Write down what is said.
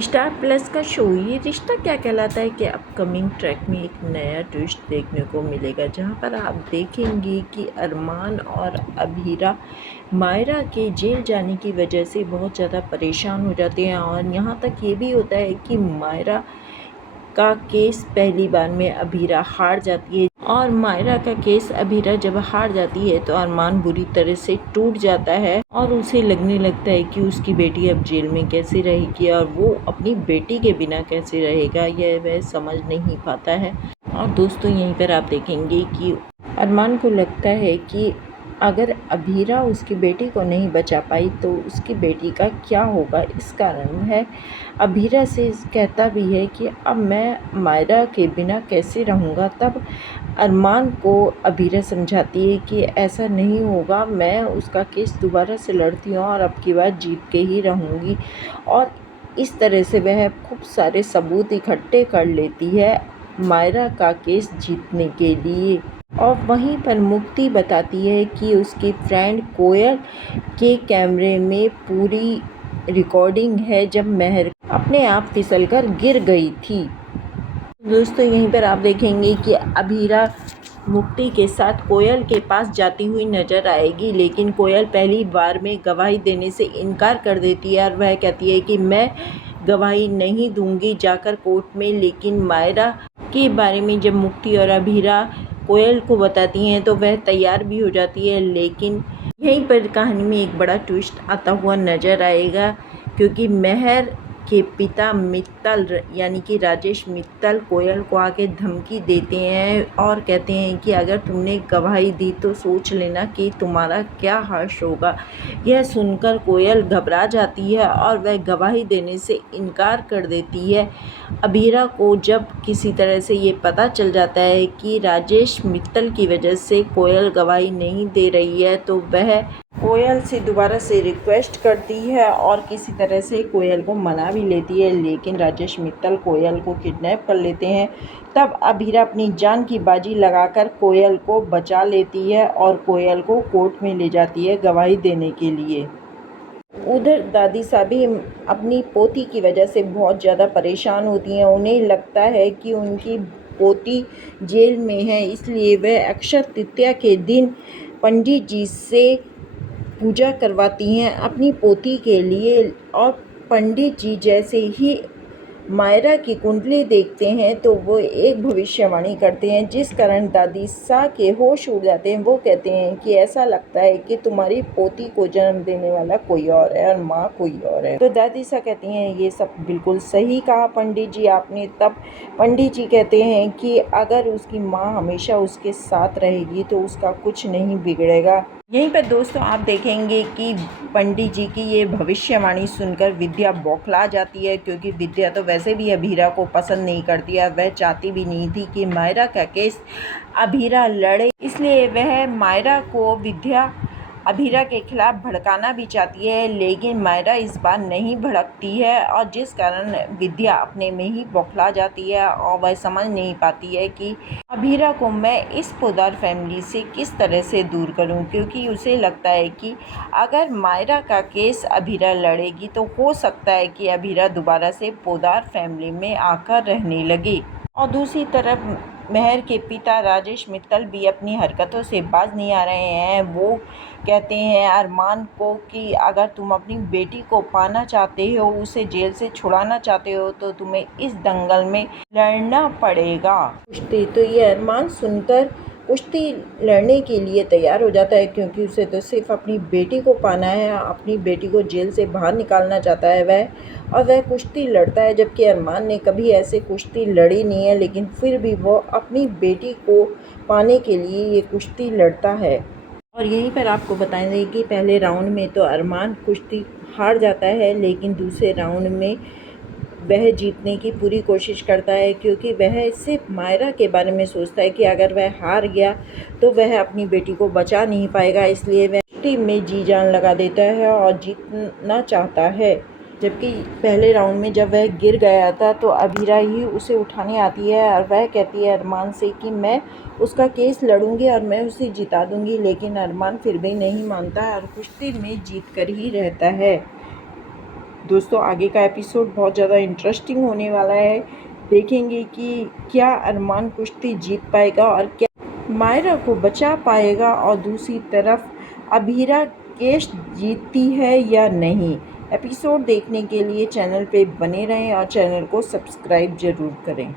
Star plus का show ये रिश्ता क्या कहलाता है कि अपकमिंग ट्रैक में एक नया ट्विस्ट देखने को मिलेगा, जहां पर आप देखेंगे कि अरमान और अभीरा मायरा के जेल जाने की वजह से बहुत ज़्यादा परेशान हो जाते हैं। और यहां तक ये भी होता है कि मायरा का केस पहली बार में अभीरा हार जाती है, और मायरा का केस अभीरा जब हार जाती है तो अरमान बुरी तरह से टूट जाता है और उसे लगने लगता है कि उसकी बेटी अब जेल में कैसे रहेगी और वो अपनी बेटी के बिना कैसे रहेगा, यह वह समझ नहीं पाता है। और दोस्तों, यहीं पर आप देखेंगे कि अरमान को लगता है कि अगर अभीरा उसकी बेटी को नहीं बचा पाई तो उसकी बेटी का क्या होगा। इस कारण वह अभीरा से कहता भी है कि अब मैं मायरा के बिना कैसे रहूँगा। तब अरमान को अभीरा समझाती है कि ऐसा नहीं होगा, मैं उसका केस दोबारा से लड़ती हूँ और अब की बार जीत के ही रहूँगी। और इस तरह से वह खूब सारे सबूत इकट्ठे कर लेती है मायरा का केस जीतने के लिए। और वहीं पर मुक्ति बताती है कि उसकी फ्रेंड कोयल के कैमरे में पूरी रिकॉर्डिंग है जब महर अपने आप फिसलकर गिर गई थी। दोस्तों, यहीं पर आप देखेंगे कि अभीरा मुक्ति के साथ कोयल के पास जाती हुई नजर आएगी, लेकिन कोयल पहली बार में गवाही देने से इनकार कर देती है और वह कहती है कि मैं गवाही नहीं दूंगी जाकर कोर्ट में। लेकिन मायरा के बारे में जब मुक्ति और अभीरा कोयल को बताती हैं तो वह तैयार भी हो जाती है, लेकिन यहीं पर कहानी में एक बड़ा ट्विस्ट आता हुआ नजर आएगा, क्योंकि महर के पिता मित्तल यानी कि राजेश मित्तल कोयल को आके धमकी देते हैं और कहते हैं कि अगर तुमने गवाही दी तो सोच लेना कि तुम्हारा क्या हर्ष होगा। यह सुनकर कोयल घबरा जाती है और वह गवाही देने से इनकार कर देती है। अभीरा को जब किसी तरह से ये पता चल जाता है कि राजेश मित्तल की वजह से कोयल गवाही नहीं दे रही है, तो वह कोयल से दोबारा से रिक्वेस्ट करती है और किसी तरह से कोयल को मना भी लेती है, लेकिन राजेश मित्तल कोयल को किडनैप कर लेते हैं। तब अभीरा अपनी जान की बाजी लगाकर कोयल को बचा लेती है और कोयल को कोर्ट में ले जाती है गवाही देने के लिए। उधर दादी साहबी अपनी पोती की वजह से बहुत ज़्यादा परेशान होती हैं। उन्हें लगता है कि उनकी पोती जेल में है, इसलिए वह अक्षय तृतीया के दिन पंडित जी से पूजा करवाती हैं अपनी पोती के लिए। और पंडित जी जैसे ही मायरा की कुंडली देखते हैं तो वो एक भविष्यवाणी करते हैं, जिस कारण दादी सा के होश उड़ जाते हैं। वो कहते हैं कि ऐसा लगता है कि तुम्हारी पोती को जन्म देने वाला कोई और है और माँ कोई और है। तो दादी सा कहती हैं ये सब बिल्कुल सही कहा पंडित जी आपने। तब पंडित जी कहते हैं कि अगर उसकी माँ हमेशा उसके साथ रहेगी तो उसका कुछ नहीं बिगड़ेगा। यहीं पर दोस्तों आप देखेंगे कि पंडित जी की ये भविष्यवाणी सुनकर विद्या बौखला जाती है, क्योंकि विद्या तो वैसे भी अभीरा को पसंद नहीं करती है। वह चाहती भी नहीं थी कि मायरा का केस अभीरा लड़े, इसलिए वह मायरा को विद्या अभीरा के खिलाफ भड़काना भी चाहती है, लेकिन मायरा इस बार नहीं भड़कती है और जिस कारण विद्या अपने में ही बौखला जाती है और वह समझ नहीं पाती है कि अभीरा को मैं इस पोद्दार फैमिली से किस तरह से दूर करूं, क्योंकि उसे लगता है कि अगर मायरा का केस अभीरा लड़ेगी तो हो सकता है कि अभीरा दोबारा से पोद्दार फैमिली में आकर रहने लगे। और दूसरी तरफ महर के पिता राजेश मित्तल भी अपनी हरकतों से बाज नहीं आ रहे हैं। वो कहते हैं अरमान को कि अगर तुम अपनी बेटी को पाना चाहते हो, उसे जेल से छुड़ाना चाहते हो, तो तुम्हें इस दंगल में लड़ना पड़ेगा। कुश्ती तो ये अरमान सुनकर कुश्ती लड़ने के लिए तैयार हो जाता है, क्योंकि उसे तो सिर्फ अपनी बेटी को पाना है, अपनी बेटी को जेल से बाहर निकालना चाहता है वह। और वह कुश्ती लड़ता है, जबकि अरमान ने कभी ऐसे कुश्ती लड़ी नहीं है, लेकिन फिर भी वो अपनी बेटी को पाने के लिए ये कुश्ती लड़ता है। और यहीं पर आपको बताएं दें कि पहले राउंड में तो अरमान कुश्ती हार जाता है, लेकिन दूसरे राउंड में वह जीतने की पूरी कोशिश करता है, क्योंकि वह सिर्फ मायरा के बारे में सोचता है कि अगर वह हार गया तो वह अपनी बेटी को बचा नहीं पाएगा, इसलिए वह टीम में जी जान लगा देता है और जीतना चाहता है। जबकि पहले राउंड में जब वह गिर गया था तो अभीरा ही उसे उठाने आती है और वह कहती है अरमान से कि मैं उसका केस लड़ूंगी और मैं उसे जिता दूंगी, लेकिन अरमान फिर भी नहीं मानता और कुश्ती में जीत कर ही रहता है। दोस्तों आगे का एपिसोड बहुत ज़्यादा इंटरेस्टिंग होने वाला है। देखेंगे कि क्या अरमान कुश्ती जीत पाएगा और क्या मायरा को बचा पाएगा, और दूसरी तरफ अभीरा केस जीतती है या नहीं। एपिसोड देखने के लिए चैनल पे बने रहें और चैनल को सब्सक्राइब ज़रूर करें।